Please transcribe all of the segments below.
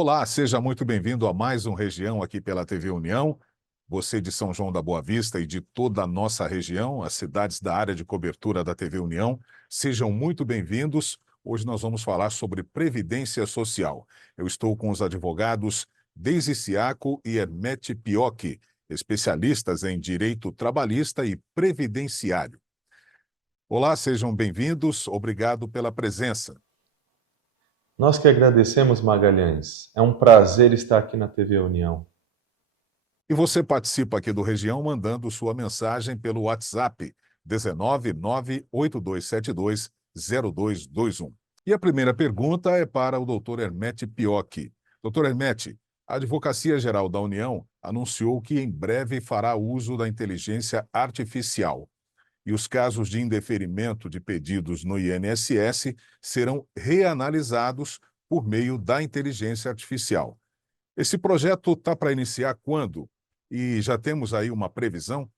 Olá, seja muito bem-vindo a mais um Região aqui pela TV União. Você de São João da Boa Vista e de toda a nossa região, as cidades da área de cobertura da TV União, sejam muito bem-vindos. Hoje nós vamos falar sobre Previdência Social. Eu estou com os advogados Deise Siaco e Hermete Piocchi, especialistas em Direito Trabalhista e Previdenciário. Olá, sejam bem-vindos. Obrigado pela presença. Nós que agradecemos, Magalhães. É um prazer estar aqui na TV União. E você participa aqui do Região mandando sua mensagem pelo WhatsApp 19982720221. E a primeira pergunta é para o Dr. Hermete Piocchi. Dr. Hermete, a Advocacia Geral da União anunciou que em breve fará uso da inteligência artificial. E os casos de indeferimento de pedidos no INSS serão reanalisados por meio da inteligência artificial. Esse projeto está para iniciar quando? E já temos aí uma previsão?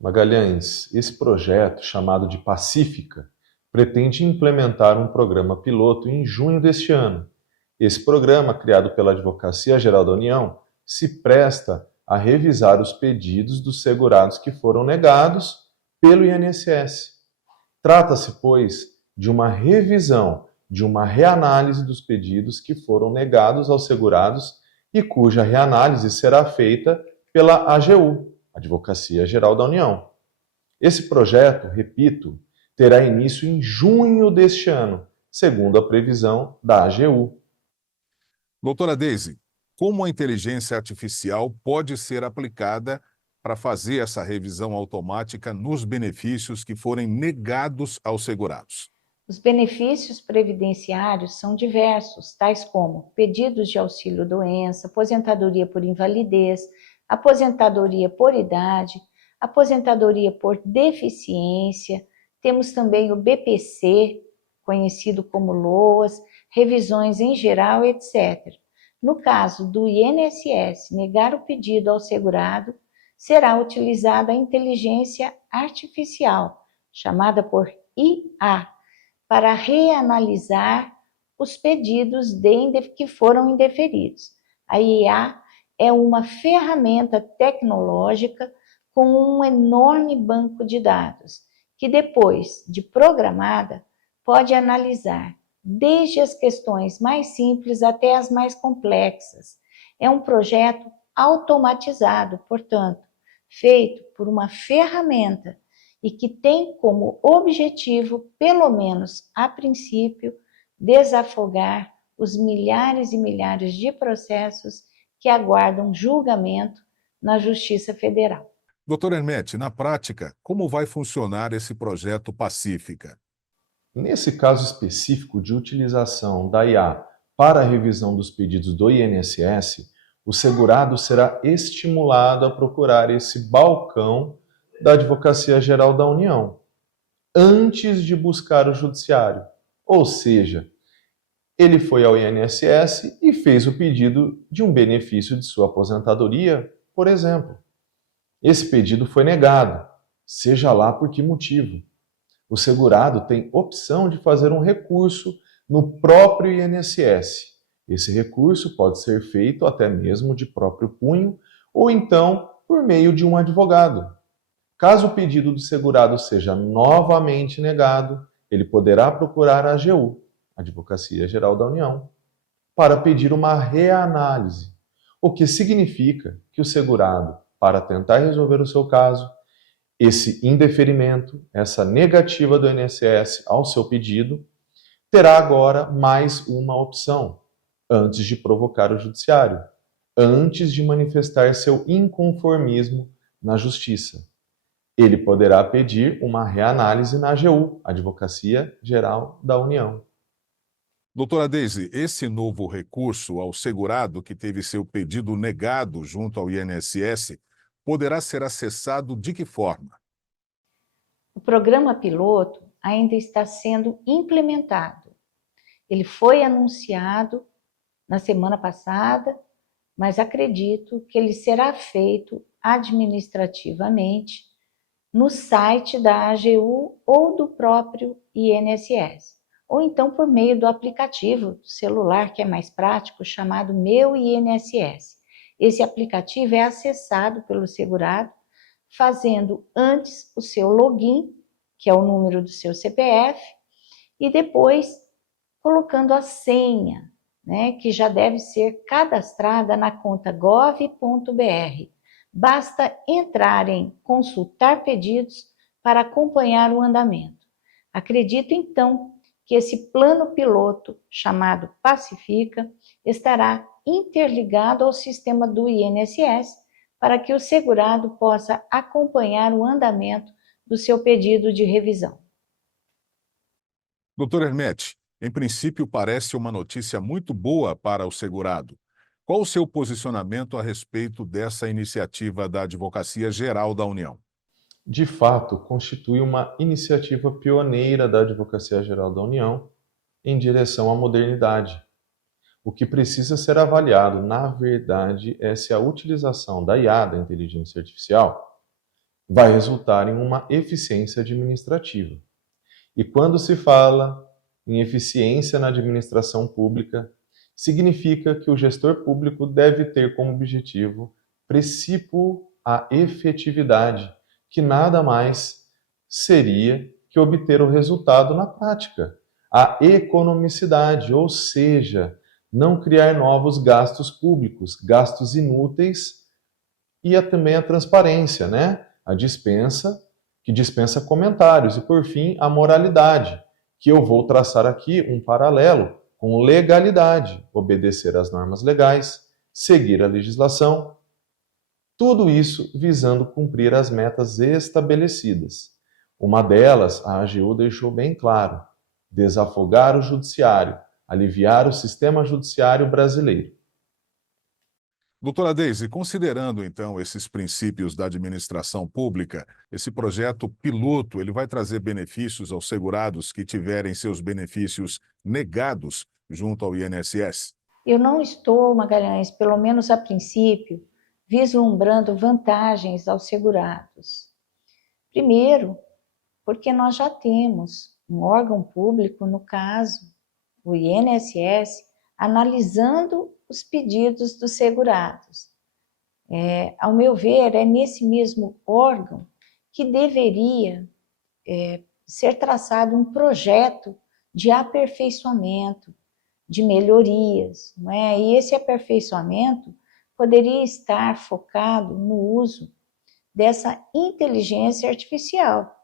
Magalhães, esse projeto, chamado de Pacífica, pretende implementar um programa piloto em junho deste ano. Esse programa, criado pela Advocacia Geral da União, se presta a revisar os pedidos dos segurados que foram negados pelo INSS. Trata-se, pois, de uma revisão, de uma reanálise dos pedidos que foram negados aos segurados e cuja reanálise será feita pela AGU, Advocacia Geral da União. Esse projeto, repito, terá início em junho deste ano, segundo a previsão da AGU. Doutora Deise, como a inteligência artificial pode ser aplicada para fazer essa revisão automática nos benefícios que forem negados aos segurados? Os benefícios previdenciários são diversos, tais como pedidos de auxílio-doença, aposentadoria por invalidez, aposentadoria por idade, aposentadoria por deficiência, temos também o BPC, conhecido como LOAS, revisões em geral, etc. No caso do INSS negar o pedido ao segurado, será utilizada a inteligência artificial, chamada por IA, para reanalisar os pedidos que foram indeferidos. A IA é uma ferramenta tecnológica com um enorme banco de dados, que depois de programada, pode analisar desde as questões mais simples até as mais complexas. É um projeto automatizado, portanto, feito por uma ferramenta e que tem como objetivo, pelo menos a princípio, desafogar os milhares e milhares de processos que aguardam julgamento na Justiça Federal. Doutor Hermete, na prática, como vai funcionar esse projeto Pacífica? Nesse caso específico de utilização da IA para a revisão dos pedidos do INSS, o segurado será estimulado a procurar esse balcão da Advocacia Geral da União antes de buscar o judiciário. Ou seja, ele foi ao INSS e fez o pedido de um benefício de sua aposentadoria, por exemplo. Esse pedido foi negado, seja lá por que motivo. O segurado tem opção de fazer um recurso no próprio INSS. Esse recurso pode ser feito até mesmo de próprio punho ou então por meio de um advogado. Caso o pedido do segurado seja novamente negado, ele poderá procurar a AGU, Advocacia Geral da União, para pedir uma reanálise, o que significa que o segurado, para tentar resolver o seu caso, esse indeferimento, essa negativa do INSS ao seu pedido, terá agora mais uma opção, antes de provocar o judiciário, antes de manifestar seu inconformismo na justiça. Ele poderá pedir uma reanálise na AGU, Advocacia Geral da União. Doutora Deise, esse novo recurso ao segurado que teve seu pedido negado junto ao INSS poderá ser acessado de que forma? O programa piloto ainda está sendo implementado. Ele foi anunciado na semana passada, mas acredito que ele será feito administrativamente no site da AGU ou do próprio INSS. ou então por meio do aplicativo do celular, que é mais prático, chamado Meu INSS. Esse aplicativo é acessado pelo segurado, fazendo antes o seu login, que é o número do seu CPF, e depois colocando a senha, né, que já deve ser cadastrada na conta gov.br. Basta entrar em consultar pedidos para acompanhar o andamento. Acredito, então, que esse plano piloto, chamado Pacifica, estará interligado ao sistema do INSS para que o segurado possa acompanhar o andamento do seu pedido de revisão. Doutor Hermetti, em princípio parece uma notícia muito boa para o segurado. Qual o seu posicionamento a respeito dessa iniciativa da Advocacia Geral da União? De fato, constitui uma iniciativa pioneira da Advocacia Geral da União em direção à modernidade. O que precisa ser avaliado, na verdade, é se a utilização da IA, da inteligência artificial, vai resultar em uma eficiência administrativa. E quando se fala em eficiência na administração pública, significa que o gestor público deve ter como objetivo princípio a efetividade, que nada mais seria que obter o resultado na prática, a economicidade, ou seja, não criar novos gastos públicos, gastos inúteis, e também a transparência, né? A dispensa, que dispensa comentários, e por fim, a moralidade, que eu vou traçar aqui um paralelo com legalidade, obedecer às normas legais, seguir a legislação, tudo isso visando cumprir as metas estabelecidas. Uma delas, a AGU deixou bem claro: desafogar o judiciário, aliviar o sistema judiciário brasileiro. Doutora Deise, considerando então esses princípios da administração pública, esse projeto piloto, ele vai trazer benefícios aos segurados que tiverem seus benefícios negados junto ao INSS? Eu não estou, Magalhães, pelo menos a princípio, vislumbrando vantagens aos segurados. Primeiro, porque nós já temos um órgão público, no caso, o INSS, analisando os pedidos dos segurados. Ao meu ver, é nesse mesmo órgão que deveria ser traçado um projeto de aperfeiçoamento, de melhorias, não é? E esse aperfeiçoamento poderia estar focado no uso dessa inteligência artificial,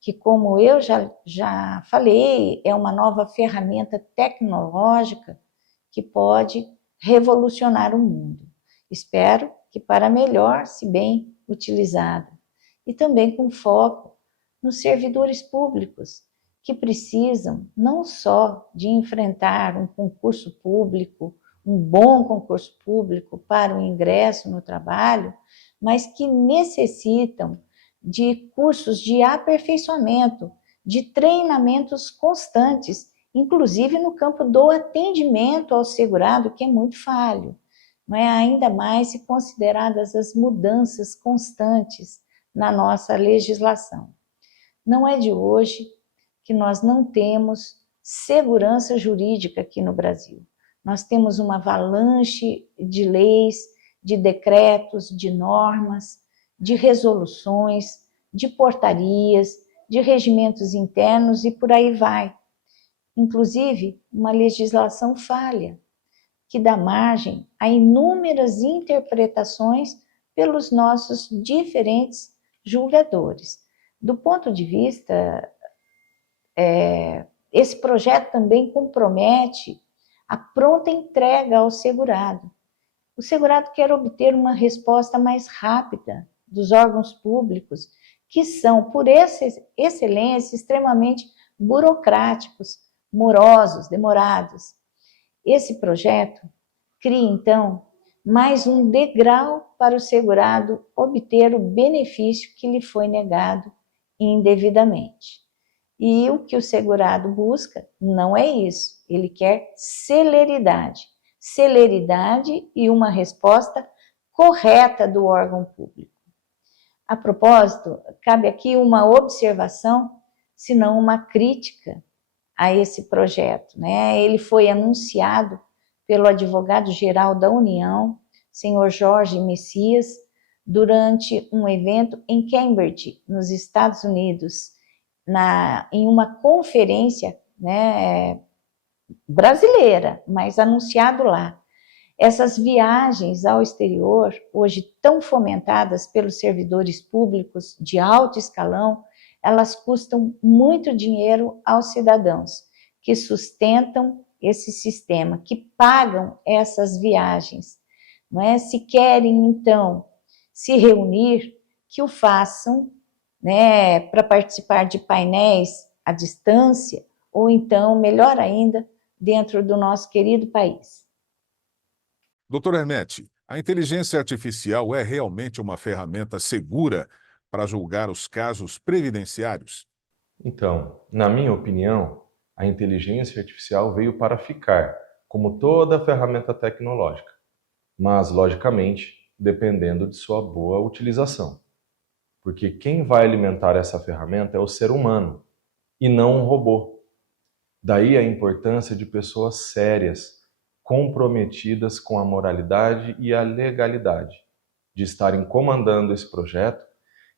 que, como eu já falei, é uma nova ferramenta tecnológica que pode revolucionar o mundo. Espero que para melhor, se bem utilizada. E também com foco nos servidores públicos, que precisam não só de enfrentar um concurso público, um bom concurso público para o ingresso no trabalho, mas que necessitam de cursos de aperfeiçoamento, de treinamentos constantes, inclusive no campo do atendimento ao segurado, que é muito falho. Não é? Ainda mais se consideradas as mudanças constantes na nossa legislação. Não é de hoje que nós não temos segurança jurídica aqui no Brasil. Nós temos uma avalanche de leis, de decretos, de normas, de resoluções, de portarias, de regimentos internos e por aí vai. Inclusive, uma legislação falha, que dá margem a inúmeras interpretações pelos nossos diferentes julgadores. Do ponto de vista, esse projeto também compromete a pronta entrega ao segurado. O segurado quer obter uma resposta mais rápida dos órgãos públicos, que são, por excelência, extremamente burocráticos, morosos, demorados. Esse projeto cria, então, mais um degrau para o segurado obter o benefício que lhe foi negado indevidamente. E o que o segurado busca não é isso, ele quer celeridade. Celeridade e uma resposta correta do órgão público. A propósito, cabe aqui uma observação, se não uma crítica, a esse projeto, né? Ele foi anunciado pelo advogado-geral da União, senhor Jorge Messias, durante um evento em Cambridge, nos Estados Unidos, em uma conferência, né, brasileira, mas anunciado lá. Essas viagens ao exterior, hoje tão fomentadas pelos servidores públicos de alto escalão, elas custam muito dinheiro aos cidadãos que sustentam esse sistema, que pagam essas viagens. Não é? Se querem, então, se reunir, que o façam, né, para participar de painéis à distância, ou então, melhor ainda, dentro do nosso querido país. Doutor Hermete, a inteligência artificial é realmente uma ferramenta segura para julgar os casos previdenciários? Então, na minha opinião, a inteligência artificial veio para ficar, como toda ferramenta tecnológica, mas, logicamente, dependendo de sua boa utilização. Porque quem vai alimentar essa ferramenta é o ser humano, e não um robô. Daí a importância de pessoas sérias, comprometidas com a moralidade e a legalidade, de estarem comandando esse projeto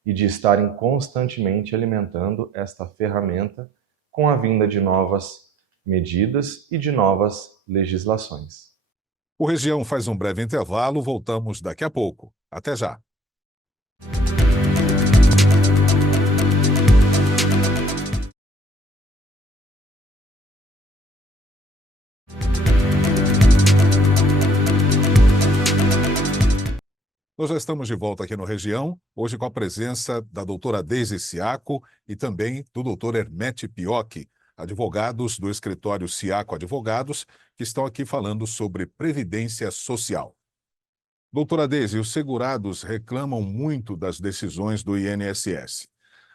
e de estarem constantemente alimentando esta ferramenta com a vinda de novas medidas e de novas legislações. O Região faz um breve intervalo, voltamos daqui a pouco. Até já. Nós já estamos de volta aqui no Região, hoje com a presença da doutora Deise Ciacco e também do doutor Hermete Piocchi, advogados do escritório Ciacco Advogados, que estão aqui falando sobre previdência social. Doutora Deise, os segurados reclamam muito das decisões do INSS.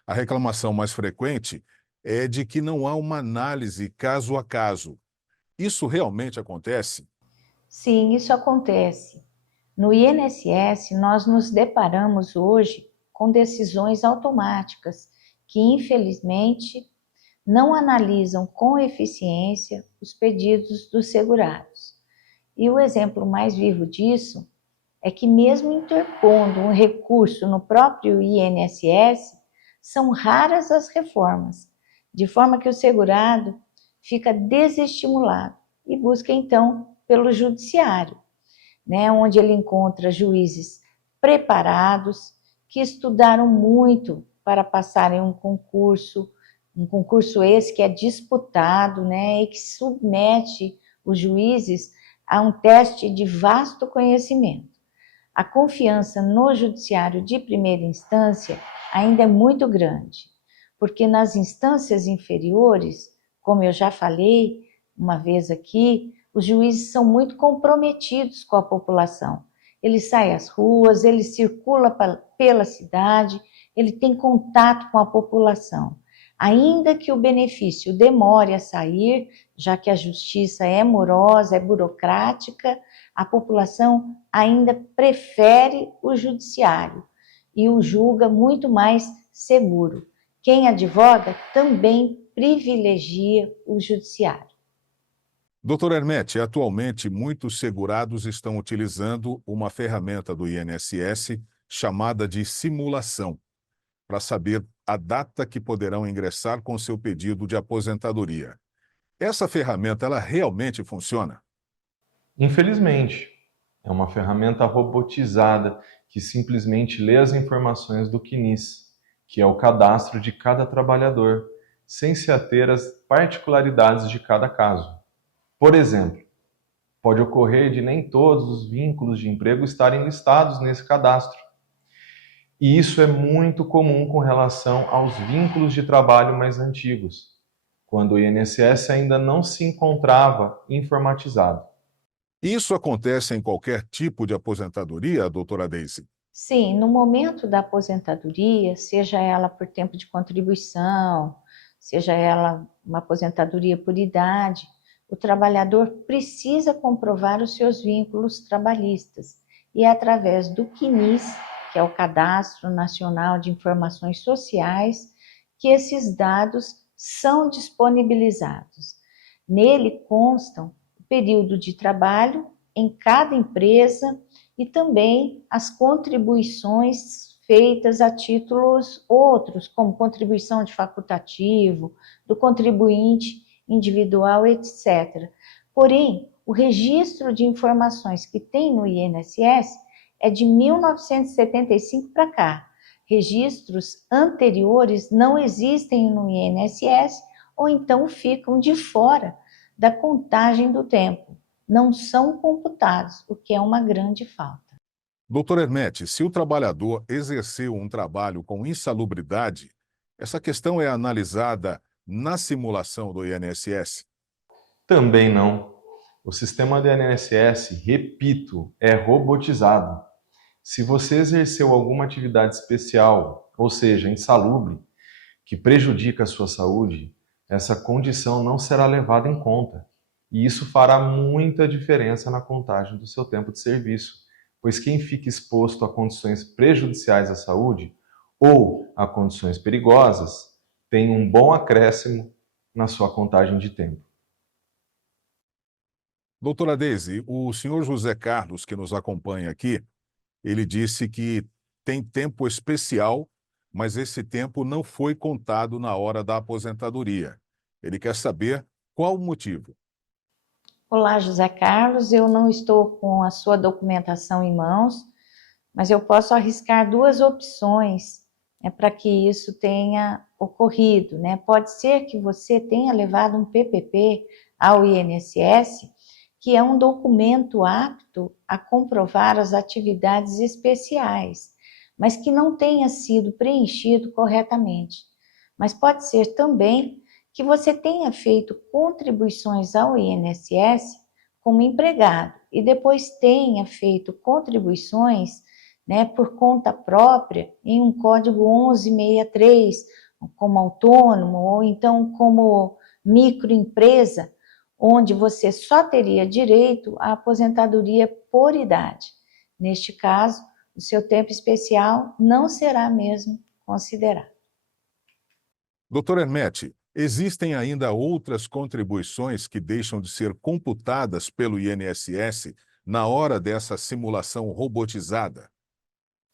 A reclamação mais frequente é de que não há uma análise caso a caso. Isso realmente acontece? Sim, isso acontece. No INSS, nós nos deparamos hoje com decisões automáticas que, infelizmente, não analisam com eficiência os pedidos dos segurados. E o exemplo mais vivo disso é que, mesmo interpondo um recurso no próprio INSS, são raras as reformas, de forma que o segurado fica desestimulado e busca, então, pelo judiciário, né, onde ele encontra juízes preparados, que estudaram muito para passarem um concurso esse que é disputado, né, e que submete os juízes a um teste de vasto conhecimento. A confiança no judiciário de primeira instância ainda é muito grande, porque nas instâncias inferiores, como eu já falei uma vez aqui, os juízes são muito comprometidos com a população. Ele sai às ruas, ele circula pela cidade, ele tem contato com a população. Ainda que o benefício demore a sair, já que a justiça é morosa, é burocrática, a população ainda prefere o judiciário e o julga muito mais seguro. Quem advoga também privilegia o judiciário. Doutor Hermete, atualmente muitos segurados estão utilizando uma ferramenta do INSS chamada de simulação, para saber a data que poderão ingressar com seu pedido de aposentadoria. Essa ferramenta, ela realmente funciona? Infelizmente, é uma ferramenta robotizada que simplesmente lê as informações do CNIS, que é o cadastro de cada trabalhador, sem se ater às particularidades de cada caso. Por exemplo, pode ocorrer de nem todos os vínculos de emprego estarem listados nesse cadastro. E isso é muito comum com relação aos vínculos de trabalho mais antigos, quando o INSS ainda não se encontrava informatizado. Isso acontece em qualquer tipo de aposentadoria, doutora Deise? Sim, no momento da aposentadoria, seja ela por tempo de contribuição, seja ela uma aposentadoria por idade, o trabalhador precisa comprovar os seus vínculos trabalhistas e é através do CNIS, que é o Cadastro Nacional de Informações Sociais, que esses dados são disponibilizados. Nele constam o período de trabalho em cada empresa e também as contribuições feitas a títulos outros, como contribuição de facultativo, do contribuinte individual, etc. Porém, o registro de informações que tem no INSS é de 1975 para cá. Registros anteriores não existem no INSS ou então ficam de fora da contagem do tempo. Não são computados, o que é uma grande falta. Doutor Hermete, se o trabalhador exerceu um trabalho com insalubridade, essa questão é analisada na simulação do INSS? Também não. O sistema do INSS, repito, é robotizado. Se você exerceu alguma atividade especial, ou seja, insalubre, que prejudica a sua saúde, essa condição não será levada em conta. E isso fará muita diferença na contagem do seu tempo de serviço, pois quem fica exposto a condições prejudiciais à saúde ou a condições perigosas tem um bom acréscimo na sua contagem de tempo. Doutora Deise, o senhor José Carlos, que nos acompanha aqui, ele disse que tem tempo especial, mas esse tempo não foi contado na hora da aposentadoria. Ele quer saber qual o motivo. Olá, José Carlos, eu não estou com a sua documentação em mãos, mas eu posso arriscar duas opções, né, para que isso tenha ocorrido, né? Pode ser que você tenha levado um PPP ao INSS, que é um documento apto a comprovar as atividades especiais, mas que não tenha sido preenchido corretamente. Mas pode ser também que você tenha feito contribuições ao INSS como empregado e depois tenha feito contribuições, né, por conta própria em um código 1163, como autônomo ou então como microempresa, onde você só teria direito à aposentadoria por idade. Neste caso, o seu tempo especial não será mesmo considerado. Doutor Hermete, existem ainda outras contribuições que deixam de ser computadas pelo INSS na hora dessa simulação robotizada?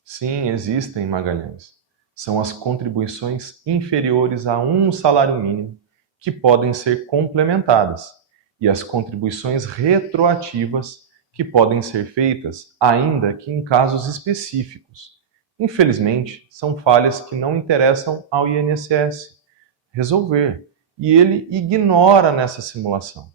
Sim, existem, Magalhães. São as contribuições inferiores a um salário mínimo que podem ser complementadas e as contribuições retroativas que podem ser feitas, ainda que em casos específicos. Infelizmente, são falhas que não interessam ao INSS resolver e ele ignora nessa simulação.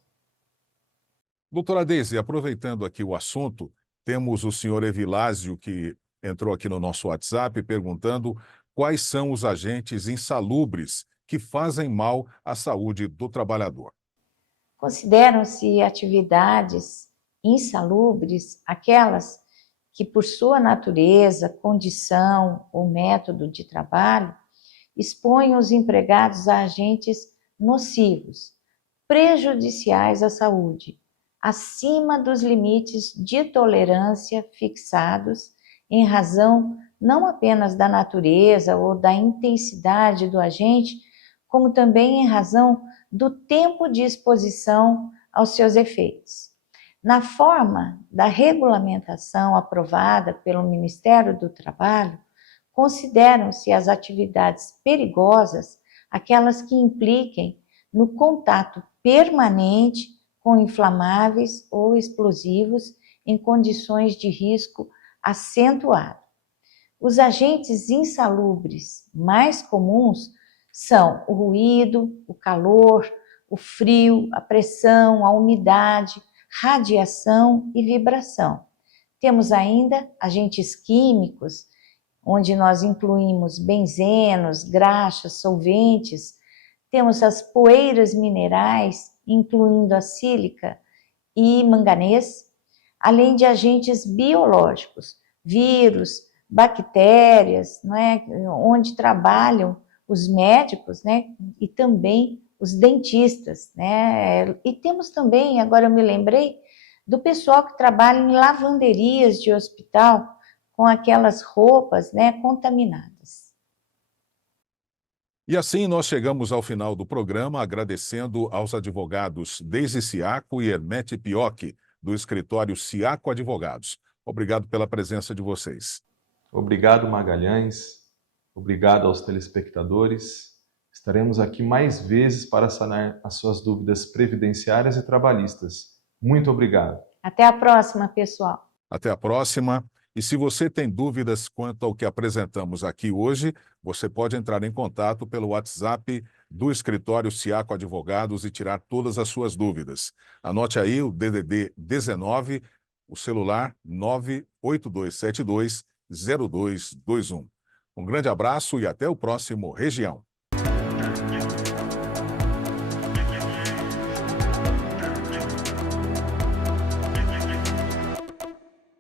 Doutora Deise, aproveitando aqui o assunto, temos o senhor Evilásio, que entrou aqui no nosso WhatsApp perguntando quais são os agentes insalubres que fazem mal à saúde do trabalhador. Consideram-se atividades insalubres aquelas que, por sua natureza, condição ou método de trabalho, expõem os empregados a agentes nocivos, prejudiciais à saúde, acima dos limites de tolerância fixados em razão não apenas da natureza ou da intensidade do agente, como também em razão do tempo de exposição aos seus efeitos. Na forma da regulamentação aprovada pelo Ministério do Trabalho, consideram-se as atividades perigosas aquelas que impliquem no contato permanente com inflamáveis ou explosivos em condições de risco acentuado. Os agentes insalubres mais comuns são o ruído, o calor, o frio, a pressão, a umidade, radiação e vibração. Temos ainda agentes químicos, onde nós incluímos benzenos, graxas, solventes. Temos as poeiras minerais, incluindo a sílica e manganês, além de agentes biológicos, vírus, bactérias, não é? Onde trabalham os médicos, né? E também os dentistas, né? E temos também, agora eu me lembrei, do pessoal que trabalha em lavanderias de hospital com aquelas roupas, né, contaminadas. E assim nós chegamos ao final do programa, agradecendo aos advogados Deise Ciaco e Hermete Piocchi, do escritório Ciaco Advogados. Obrigado pela presença de vocês. Obrigado, Magalhães. Obrigado aos telespectadores. Estaremos aqui mais vezes para sanar as suas dúvidas previdenciárias e trabalhistas. Muito obrigado. Até a próxima, pessoal. Até a próxima. E se você tem dúvidas quanto ao que apresentamos aqui hoje, você pode entrar em contato pelo WhatsApp do escritório Ciaco Advogados e tirar todas as suas dúvidas. Anote aí o DDD 19, o celular 982720221. Um grande abraço e até o próximo Região.